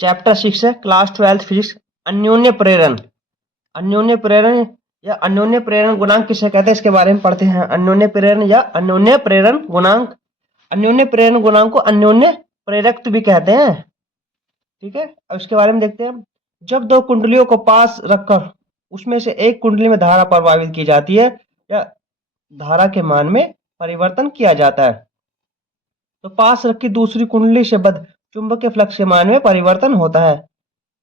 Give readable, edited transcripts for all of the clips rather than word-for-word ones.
Chapter 6 है, class 12 physics, अन्योन्य प्रेरण। अन्योन्य प्रेरण या अन्योन्य प्रेरण गुणांक किसे कहते हैं, इसके बारे में पढ़ते हैं। अन्योन्य प्रेरण या अन्योन्य प्रेरण गुणांक, अन्योन्य प्रेरण गुणांक को अन्योन्य प्रेरकत्व भी कहते हैं। ठीक है, अब इसके बारे में देखते हैं। जब दो कुंडलियों को पास रखकर उसमें से एक कुंडली में धारा प्रवाहित की जाती है या धारा के मान में परिवर्तन किया जाता है, तो पास रखी दूसरी कुंडली से बद्ध चुंबकीय फ्लक्स के मान में परिवर्तन होता है,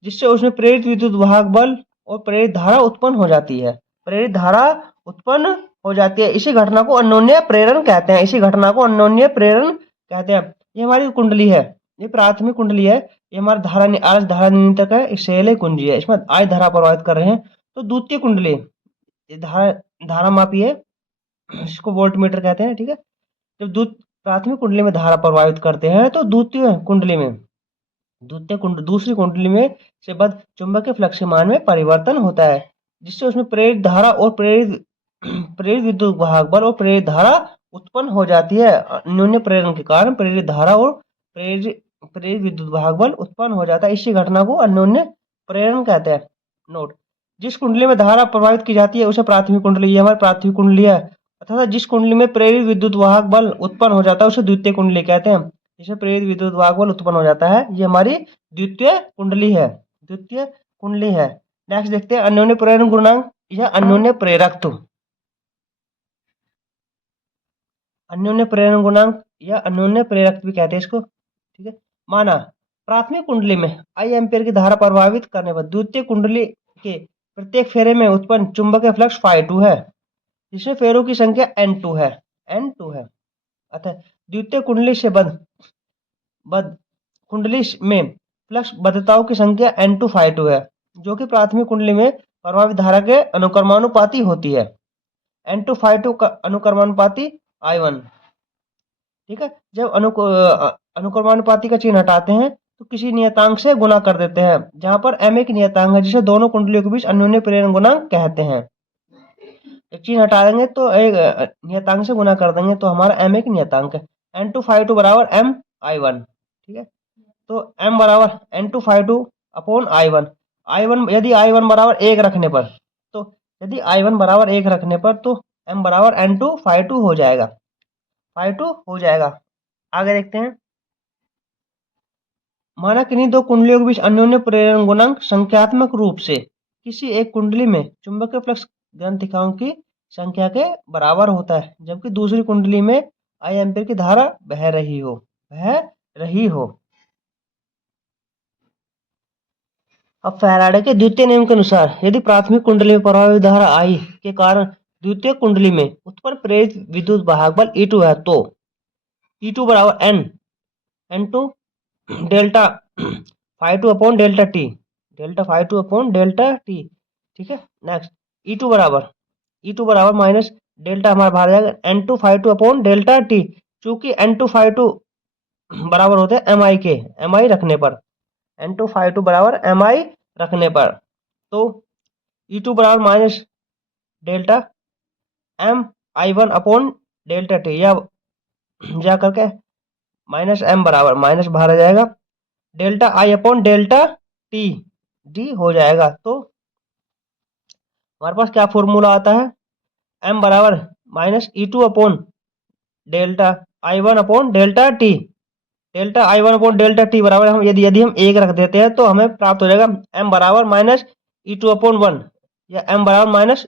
जिससे उसमें प्रेरित विद्युत वाहक बल और प्रेरित धारा उत्पन्न हो जाती है। प्रेरित धारा उत्पन्न हो जाती है, इसी घटना को अन्योन्य प्रेरण कहते हैं। इसी घटना को अन्योन्य प्रेरण कहते हैं। ये हमारी कुंडली है, ये प्राथमिक कुंडली है, ये हमारा धारा आदर्श धारा नियंत्रक है, इसेले कुंजी है, इसमें आई धारा प्रवाहित कर रहे हैं। तो द्वितीय कुंडली धारा मापी है, इसको वोल्टमीटर कहते हैं। ठीक है, जब प्राथमिक कुंडली में धारा प्रवाहित करते हैं तो दूसरी कुंडली में से बद्ध चुंबकीय फ्लक्स के मान में परिवर्तन होता है, जिससे उसमें प्रेरित धारा और प्रेरित विद्युत वाहक बल और प्रेरित धारा उत्पन्न हो जाती है। अन्योन्य प्रेरण के कारण प्रेरित धारा और प्रेरित विद्युत वाहक बल उत्पन्न हो जाता है, इसी घटना को अन्योन्य प्रेरण कहते हैं। नोट, जिस कुंडली में धारा प्रवाहित की जाती है उसे प्राथमिक कुंडली, ये हमारी प्राथमिक कुंडली है, तथा जिस कुंडली में प्रेरित विद्युत वाहक बल उत्पन्न हो जाता है उसे द्वितीय कुंडली कहते हैं। जिसमें प्रेरित विद्युत वाहक बल उत्पन्न हो जाता है, ये हमारी द्वितीय कुंडली है, द्वितीय कुंडली है। नेक्स्ट देखते हैं अन्योन्य प्रेरण गुणांक या अन्योन्य प्रेरकत्व। अन्योन्य प्रेरण गुणांक या अन्योन्य प्रेरकत्व भी कहते हैं इसको। ठीक है, माना प्राथमिक कुंडली में आई एम्पियर की धारा प्रभावित करने पर द्वितीय कुंडली के प्रत्येक फेरे में उत्पन्न चुंबकीय फ्लक्स φ2 है, जिसमें फेरों की संख्या n2 है। अतः द्वितीय कुंडली से बद्ध कुंडली में फ्लक्स बद्धताओं की संख्या n2 φ2 है, जो कि प्राथमिक कुंडली में प्रभावित धारा के अनुक्रमानुपाती होती है। n2 φ2 का अनुक्रमानुपाती I1। ठीक है, जब अनुक्रमानुपाती का चिन्ह हटाते हैं तो किसी नियतांक से गुणा कर देते हैं, जहां पर m एक नियतांक है, जिसे दोनों कुंडलियों के बीच अन्योन्य प्रेरण गुणांक कहते हैं। एक चिन्ह हटा देंगे तो एक नियतांक से गुणा कर देंगे तो हमारा m एक नियतांक है। n2 φ2 बराबर m I1। ठीक है, तो m बराबर n2 φ2 अपॉन I1 यदि I1 बराबर 1 रखने पर, तो यदि I1 बराबर 1 रखने पर तो m बराबर n2 φ2 हो जाएगा, φ2 हो जाएगा। आगे देखते हैं। माना किन्हीं दो कुंडलियों के बीच अन्योन्य प्रेरण गुणांक संख्यात्मक रूप से किसी एक कुंडली में चुंबकीय फ्लक्स ग्रंथिकाओं की संख्या के बराबर होता है, जबकि दूसरी कुंडली में आई एम्पियर की धारा बह रही हो। अब फैराडे के द्वितीय नियम के अनुसार यदि प्राथमिक कुंडली में प्रवाहित धारा I के कारण द्वितीय कुंडली में उत्पन्न प्रेरित विद्युत वाहक बल E2 है, तो E2 बराबर N2 delta φ2 upon delta φ2 upon delta T. ठीक है, नेक्स्ट E2 बराबर माइनस डेल्टा हमारा बाहर जाएगा N2 φ2 अपॉन डेल्टा टी, चूंकि N2 φ2 बराबर होते हैं MI के, MI रखने पर, N2 φ2 बराबर MI रखने पर, तो E2 बराबर minus delta M I1 upon delta T, या जा करके माइनस M बराबर माइनस बाहर आ जाएगा delta I upon delta T D हो जाएगा। तो हमारे पास क्या फॉर्मूला आता है, M बराबर minus E2 upon delta I1 upon delta T, delta I1 upon delta T बराबर हम यदि हम 1 रख देते हैं तो हमें प्राप्त हो जाएगा M बराबर माइनस E2 अपॉन 1 या M बराबर माइनस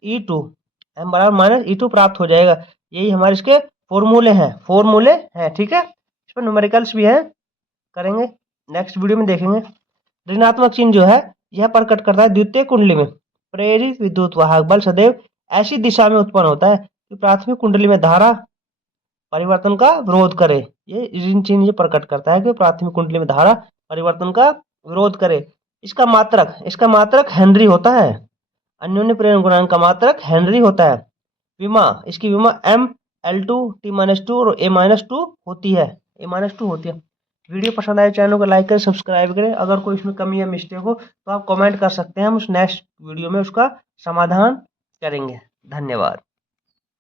E2 प्राप्त हो जाएगा। यही हमारे इसके फॉर्मूले हैं। ठीक है, इस पर न्यूमेरिकल्स भी है, करेंगे नेक्स्ट वीडियो में देखेंगे। ऋणात्मक चिन्ह जो है यह प्रकट करता है द्वितीय कुंडली में प्रेरित विद्युत वाहक बल सदैव ऐसी दिशा में उत्पन्न होता है कि प्राथमिक कुंडली में धारा परिवर्तन का विरोध करे। ये ऋण चिन्ह ये प्रकट करता है कि प्राथमिक कुंडली में धारा परिवर्तन का विरोध करे। इसका मात्रक हेनरी होता है। अन्योन्य प्रेरण गुणांक का मात्रक हेनरी होता है। इसकी विमा M L2 T-2 और A-2 होती है, वीडियो पसंद आए चैनल को लाइक करें, सब्सक्राइब करें। अगर कोई इसमें कमी या मिस्टेक हो तो आप कमेंट कर सकते हैं, हम उस नेक्स्ट वीडियो में उसका समाधान करेंगे। धन्यवाद।